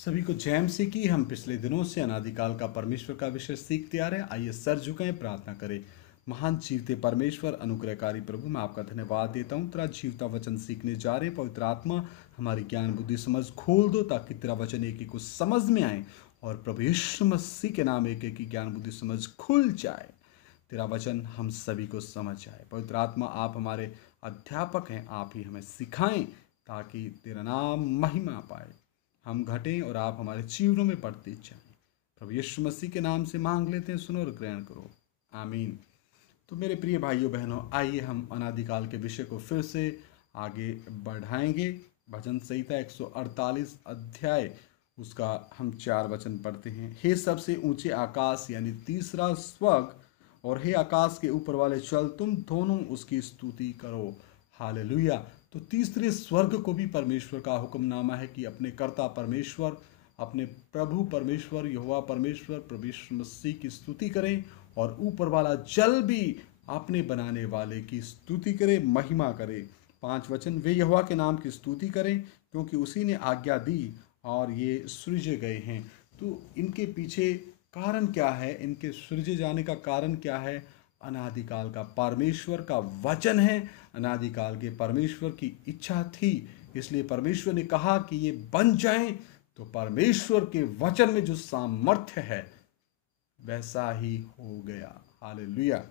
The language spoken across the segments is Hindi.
सभी को जय मसीह की। हम पिछले दिनों से अनादिकाल का परमेश्वर का विषय सीखते आ रहे हैं। आइए सर झुकाएं, प्रार्थना करें। महान जीवते परमेश्वर, अनुग्रहकारी प्रभु, मैं आपका धन्यवाद देता हूँ। तेरा जीवता वचन सीखने जा रहे हैं। पवित्र आत्मा हमारी ज्ञान बुद्धि समझ खोल दो, ताकि तेरा वचन एक एक को समझ में आए और प्रभु यीशु मसीह के नाम एक एक की ज्ञान बुद्धि समझ खुल जाए। तेरा वचन हम सभी को समझ आए। पवित्र आत्मा, आप हमारे अध्यापक हैं, आप ही हमें सिखाएं ताकि तेरा नाम महिमा पाए। हम घटें और आप हमारे जीवनों में बढ़ते जाएं। प्रभु यीशु मसीह के नाम से मांग लेते हैं, सुनो और ग्रहण करो, आमीन। तो मेरे प्रिय भाइयों बहनों, आइए हम अनादिकाल के विषय को फिर से आगे बढ़ाएंगे। भजन संहिता 148 अध्याय, उसका हम 4 वचन पढ़ते हैं। हे सबसे ऊंचे आकाश यानी तीसरा स्वर्ग, और हे आकाश के ऊपर वाले चल, तुम दोनों उसकी स्तुति करो। हालेलुया। तो तीसरे स्वर्ग को भी परमेश्वर का हुक्मनामा है कि अपने कर्ता परमेश्वर, अपने प्रभु परमेश्वर, यहोवा परमेश्वर, प्रभु यीशु मसीह की स्तुति करें, और ऊपर वाला जल भी अपने बनाने वाले की स्तुति करे, महिमा करे। 5 वचन, वे यहोवा के नाम की स्तुति करें, क्योंकि उसी ने आज्ञा दी और ये सृजे गए हैं। तो इनके पीछे कारण क्या है? इनके सृजे जाने का कारण क्या है? अनादिकाल का परमेश्वर का वचन है। अनादिकाल के परमेश्वर की इच्छा थी, इसलिए परमेश्वर ने कहा कि ये बन जाएं। तो परमेश्वर के वचन में जो सामर्थ्य है वैसा ही हो गया। हालेलुया।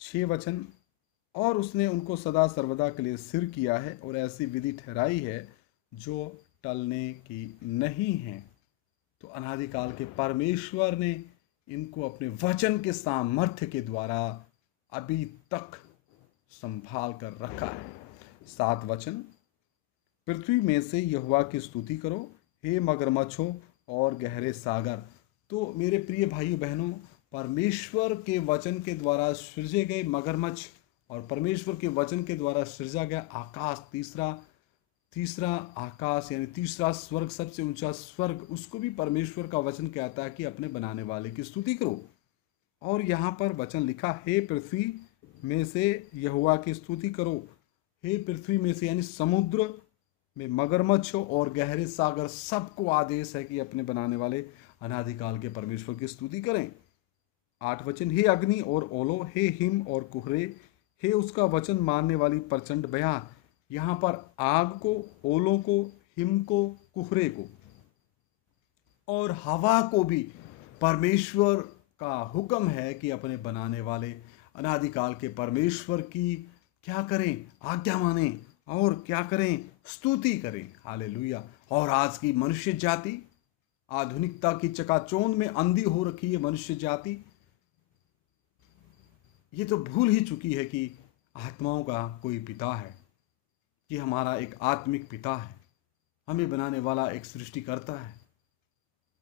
6 वचन, और उसने उनको सदा सर्वदा के लिए स्थिर किया है और ऐसी विधि ठहराई है जो टलने की नहीं है। तो अनादिकाल के परमेश्वर ने इनको अपने वचन के सामर्थ्य के द्वारा अभी तक संभाल कर रखा है। 7 वचन, पृथ्वी में से यहोवा की स्तुति करो, हे मगरमच्छों और गहरे सागर। तो मेरे प्रिय भाइयों बहनों, परमेश्वर के वचन के द्वारा सृजे गए मगरमच्छ और परमेश्वर के वचन के द्वारा सृजा गया आकाश, तीसरा आकाश यानी तीसरा स्वर्ग, सबसे ऊंचा स्वर्ग, उसको भी परमेश्वर का वचन कहता है कि अपने बनाने वाले की स्तुति करो। और यहाँ पर वचन लिखा, हे पृथ्वी में से यहोवा की स्तुति करो। हे पृथ्वी में से यानी समुद्र में मगरमच्छ और गहरे सागर, सबको आदेश है कि अपने बनाने वाले अनादिकाल के परमेश्वर की स्तुति करें। 8 वचन, हे अग्नि और ओलो, हे हिम और कुहरे, हे उसका वचन मानने वाली प्रचंड बयान। यहाँ पर आग को, ओलों को, हिम को, कुहरे को और हवा को भी परमेश्वर का हुक्म है कि अपने बनाने वाले अनादिकाल के परमेश्वर की क्या करें? आज्ञा माने। और क्या करें? स्तुति करें। हालेलुया। और आज की मनुष्य जाति, आधुनिकता की चकाचौंध में अंधी हो रखी है मनुष्य जाति, ये तो भूल ही चुकी है कि आत्माओं का कोई पिता है, कि हमारा एक आत्मिक पिता है, हमें बनाने वाला एक सृष्टिकर्ता है,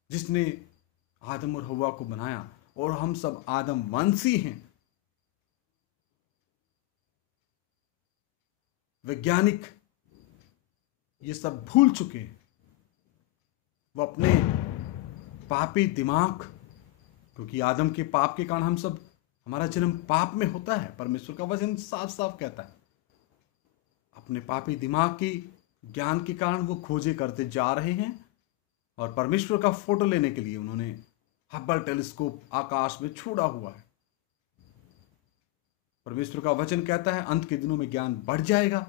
जिसने आदम और हव्वा को बनाया, और हम सब आदम वंशी हैं। वैज्ञानिक ये सब भूल चुके हैं। वो अपने पापी दिमाग, क्योंकि आदम के पाप के कारण हम सब, हमारा जन्म पाप में होता है, परमेश्वर का वचन साफ साफ कहता है। अपने पापी दिमाग की ज्ञान के कारण वो खोजे करते जा रहे हैं, और परमेश्वर का फोटो लेने के लिए उन्होंने हब्बल टेलीस्कोप आकाश में छोड़ा हुआ है। परमेश्वर का वचन कहता है अंत के दिनों में ज्ञान बढ़ जाएगा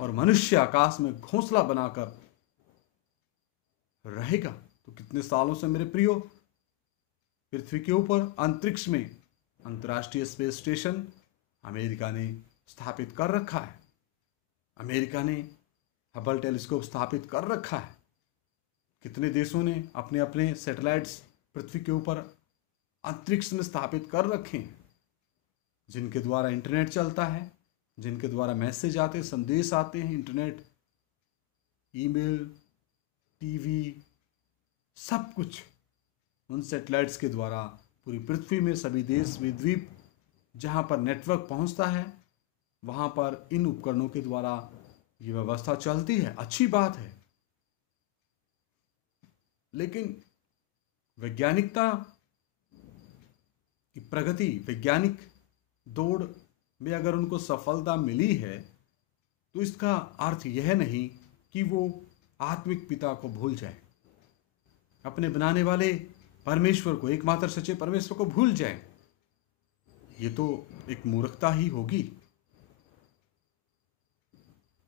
और मनुष्य आकाश में घोंसला बनाकर रहेगा। तो कितने सालों से मेरे प्रियो, पृथ्वी के ऊपर अंतरिक्ष में अंतर्राष्ट्रीय स्पेस स्टेशन अमेरिका ने स्थापित कर रखा है। अमेरिका ने हबल टेलीस्कोप स्थापित कर रखा है। कितने देशों ने अपने अपने सैटेलाइट्स पृथ्वी के ऊपर अंतरिक्ष में स्थापित कर रखे हैं, जिनके द्वारा इंटरनेट चलता है, जिनके द्वारा मैसेज आते, संदेश आते हैं। इंटरनेट, ईमेल, टीवी, सब कुछ उन सैटेलाइट्स के द्वारा पूरी पृथ्वी में सभी देश में द्वीप जहाँ पर नेटवर्क पहुँचता है, वहाँ पर इन उपकरणों के द्वारा ये व्यवस्था चलती है। अच्छी बात है, लेकिन वैज्ञानिकता की प्रगति, वैज्ञानिक दौड़ में अगर उनको सफलता मिली है, तो इसका अर्थ यह नहीं कि वो आत्मिक पिता को भूल जाए, अपने बनाने वाले परमेश्वर को, एकमात्र सच्चे परमेश्वर को भूल जाए, ये तो एक मूर्खता ही होगी।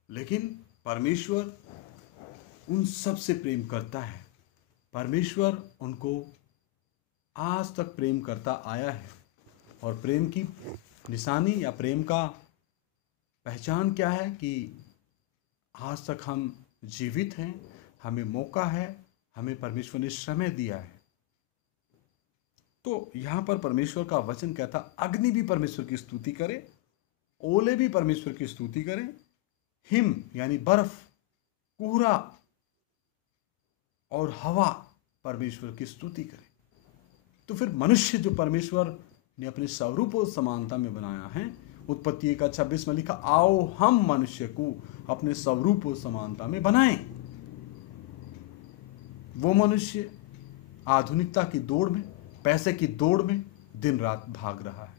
लेकिन परमेश्वर उन सब से प्रेम करता है। परमेश्वर उनको आज तक प्रेम करता आया है। और प्रेम की निशानी या प्रेम का पहचान क्या है कि आज तक हम जीवित हैं, हमें मौका है, हमें परमेश्वर ने समय दिया है। तो यहाँ पर परमेश्वर का वचन कहता, अग्नि भी परमेश्वर की स्तुति करे, ओले भी परमेश्वर की स्तुति करें, हिम यानी बर्फ, कोहरा और हवा परमेश्वर की स्तुति करे। तो फिर मनुष्य जो परमेश्वर ने अपने स्वरूप और समानता में बनाया है, उत्पत्ति 1:26 में लिखा, आओ हम मनुष्य को अपने स्वरूप और समानता में बनाएं। वो मनुष्य आधुनिकता की दौड़ में, पैसे की दौड़ में दिन रात भाग रहा है,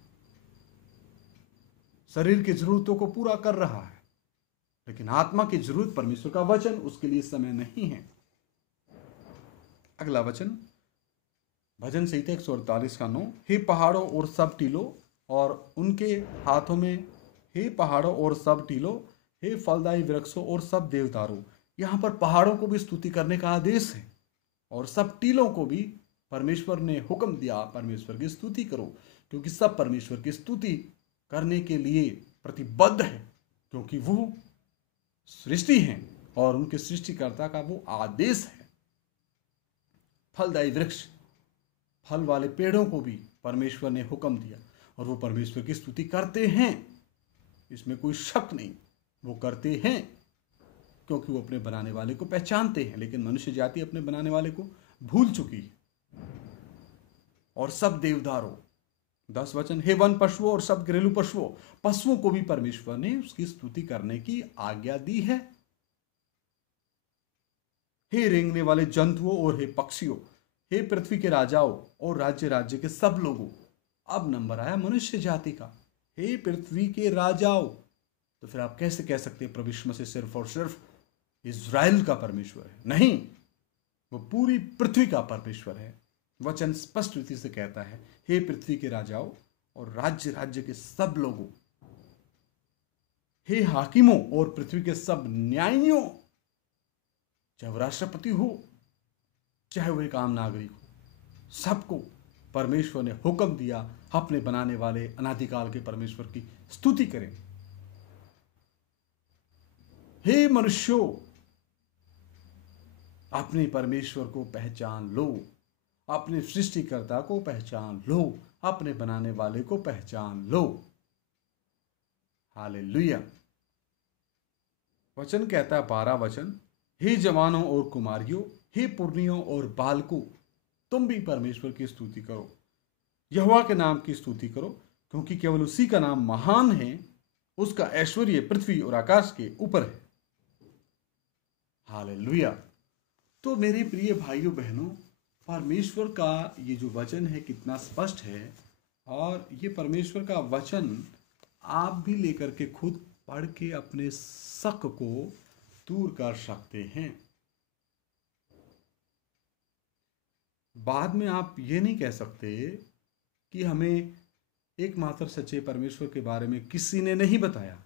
शरीर की जरूरतों को पूरा कर रहा है, लेकिन आत्मा की जरूरत, परमेश्वर का वचन, उसके लिए समय नहीं है। अगला वचन भजन संहिता 148:9, हे पहाड़ों और सब टीलों और उनके हाथों में, हे पहाड़ों और सब टीलों, हे फलदायी वृक्षों और सब देवदारों। यहाँ पर पहाड़ों को भी स्तुति करने का आदेश है और सब टीलों को भी परमेश्वर ने हुक्म दिया, परमेश्वर की स्तुति करो, क्योंकि सब परमेश्वर की स्तुति करने के लिए प्रतिबद्ध है, क्योंकि वो सृष्टि है और उनके सृष्टिकर्ता का वो आदेश है। फलदायी वृक्ष, फल वाले पेड़ों को भी परमेश्वर ने हुक्म दिया और वो परमेश्वर की स्तुति करते हैं, इसमें कोई शक नहीं, वो करते हैं क्योंकि वो अपने बनाने वाले को पहचानते हैं। लेकिन मनुष्य जाति अपने बनाने वाले को भूल चुकी है। और सब देवदारों, 10 वचन, हे वन पशुओं और सब घरेलू पशुओं, पशुओं को भी परमेश्वर ने उसकी स्तुति करने की आज्ञा दी है। हे रेंगने वाले जंतुओं और हे पक्षियों, हे पृथ्वी के राजाओं और राज्य राज्य के सब लोगों। अब नंबर आया मनुष्य जाति का, हे पृथ्वी के राजाओं। तो फिर आप कैसे कह सकते हैं प्रभु यीशु मसीह सिर्फ और सिर्फ इज़राइल का परमेश्वर है? नहीं, वो पूरी पृथ्वी का परमेश्वर है। वचन स्पष्ट रीति से कहता है, हे पृथ्वी के राजाओं और राज्य राज्य के सब लोगों, हे हाकिमों और पृथ्वी के सब न्यायियों, चाहे वो राष्ट्रपति हो, चाहे वो एक आम नागरिक हो, सबको परमेश्वर ने हुक्म दिया अपने बनाने वाले अनादिकाल के परमेश्वर की स्तुति करें। हे मनुष्यों, अपने परमेश्वर को पहचान लो, अपने सृष्टिकर्ता को पहचान लो, अपने बनाने वाले को पहचान लो। हालेलुया। वचन कहता है 12 वचन, हे जवानों और कुमारियों, हे पुरनियों और बालकों, तुम भी परमेश्वर की स्तुति करो, यहोवा के नाम की स्तुति करो, क्योंकि केवल उसी का नाम महान है, उसका ऐश्वर्य पृथ्वी और आकाश के ऊपर है। हालेलुया। तो मेरे प्रिय भाइयों बहनों, परमेश्वर का ये जो वचन है कितना स्पष्ट है, और ये परमेश्वर का वचन आप भी लेकर के खुद पढ़ के अपने शक को दूर कर सकते हैं। बाद में आप ये नहीं कह सकते कि हमें एकमात्र सच्चे परमेश्वर के बारे में किसी ने नहीं बताया।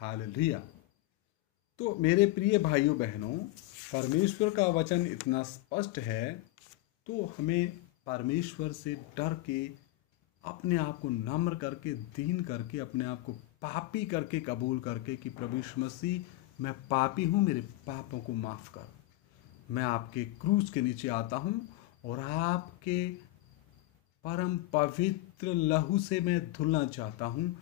हालेलुया। तो मेरे प्रिय भाइयों बहनों, परमेश्वर का वचन इतना स्पष्ट है, तो हमें परमेश्वर से डर के, अपने आप को नम्र करके, दीन करके, अपने आप को पापी करके कबूल करके कि प्रभु यीशु मसीह, मैं पापी हूँ, मेरे पापों को माफ़ कर। मैं आपके क्रूस के नीचे आता हूँ और आपके परम पवित्र लहू से मैं धुलना चाहता हूँ।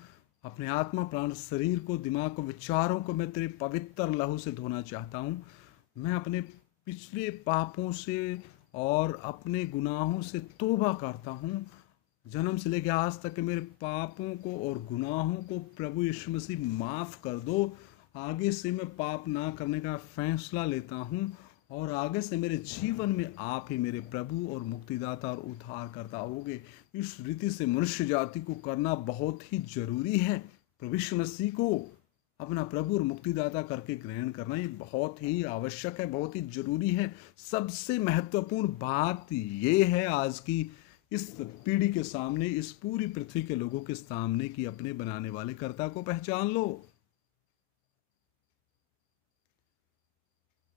अपने आत्मा, प्राण, शरीर को, दिमाग को, विचारों को मैं तेरे पवित्र लहू से धोना चाहता हूँ। मैं अपने पिछले पापों से और अपने गुनाहों से तौबा करता हूँ। जन्म से लेकर आज तक के मेरे पापों को और गुनाहों को प्रभु यीशु मसीह माफ़ कर दो। आगे से मैं पाप ना करने का फैसला लेता हूँ और आगे से मेरे जीवन में आप ही मेरे प्रभु और मुक्तिदाता और उद्धार करता होगे। इस रीति से मनुष्य जाति को करना बहुत ही जरूरी है। प्रभु यीशु मसीह को अपना प्रभु और मुक्तिदाता करके ग्रहण करना ये बहुत ही आवश्यक है, बहुत ही जरूरी है। सबसे महत्वपूर्ण बात ये है आज की इस पीढ़ी के सामने, इस पूरी पृथ्वी के लोगों के सामने, कि अपने बनाने वाले कर्ता को पहचान लो।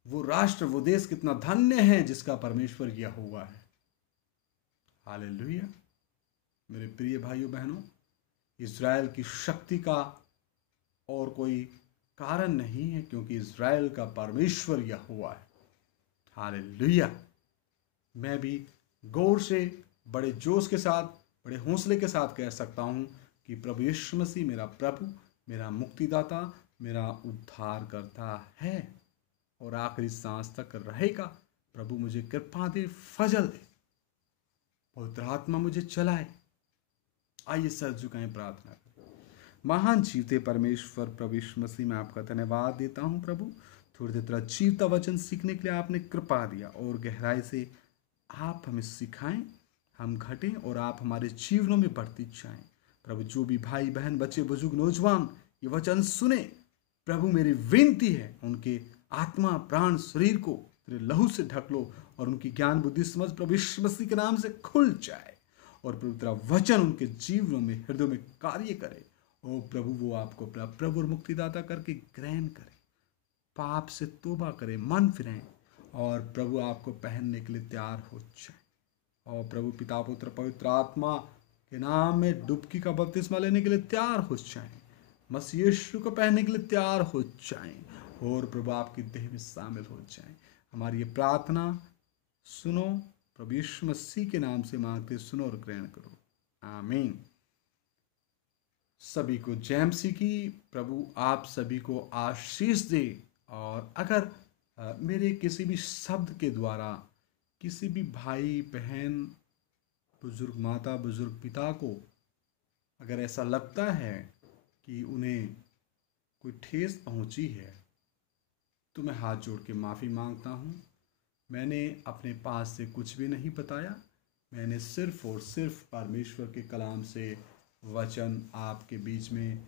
वो राष्ट्र, वो देश कितना धन्य है जिसका परमेश्वर यहोवा है। हालेलुया। मेरे प्रिय भाइयों बहनों, इज़राइल की शक्ति का और कोई कारण नहीं है, क्योंकि इज़राइल का परमेश्वर यहोवा है। हालेलुया। मैं भी गौर से, बड़े जोश के साथ, बड़े हौसले के साथ कह सकता हूं कि प्रभु यीशु मसीह मेरा प्रभु, मेरा मुक्तिदाता, मेरा उद्धार करता है और आखिरी सांस तक रहेगा। प्रभु मुझे कृपा दे, फजल दे, पवित्र आत्मा मुझे चलाए। आइए सर झुकाएं, प्रार्थना करें। महान जीवते परमेश्वर प्रभु यीशु मसीह, मैं आपका धन्यवाद देता हूं प्रभु, थोड़ी देर तरह जीवता वचन सीखने के लिए आपने कृपा दिया और गहराई से आप हमें सिखाएं, हम घटें और आप हमारे जीवनों में बढ़ती जाएं। प्रभु जो भी भाई बहन, बच्चे बुजुर्ग, नौजवान ये वचन सुने, प्रभु मेरी विनती है उनके आत्मा, प्राण, शरीर को तेरे लहू से ढक लो और उनकी ज्ञान बुद्धि समझ प्रभु यीशु मसीह के नाम से खुल जाए और प्रभु तेरा वचन उनके जीवनों में, हृदय में कार्य करे। ओ प्रभु, वो आपको अपना प्रभु और मुक्तिदाता करके ग्रहण करे, पाप से तौबा करे, मन फिरें और प्रभु आपको पहनने के लिए तैयार हो जाए। और प्रभु पिता, पुत्र, पवित्र आत्मा के नाम में डुबकी का बपतिस्मा लेने के लिए तैयार हो जाएं, मसीह यीशु को पहनने के लिए तैयार हो जाएं और प्रभु आपकी देह में शामिल हो जाएं। हमारी ये प्रार्थना सुनो, प्रभु यीशु मसीह के नाम से मांगते सुनो और ग्रहण करो, आमीन। सभी को जय मसीह की। प्रभु आप सभी को आशीष दे। और अगर मेरे किसी भी शब्द के द्वारा किसी भी भाई बहन, बुजुर्ग माता, बुजुर्ग पिता को अगर ऐसा लगता है कि उन्हें कोई ठेस पहुंची है, तो मैं हाथ जोड़ के माफ़ी मांगता हूं। मैंने अपने पास से कुछ भी नहीं बताया, मैंने सिर्फ और सिर्फ परमेश्वर के कलाम से वचन आपके बीच में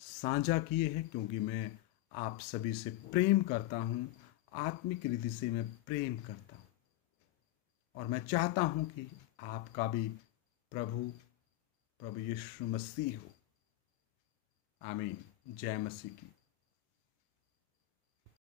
साझा किए हैं, क्योंकि मैं आप सभी से प्रेम करता हूं, आत्मिक रीति से मैं प्रेम करता हूं और मैं चाहता हूं कि आपका भी प्रभु यीशु मसीह हो। आमीन। जय मसीह की।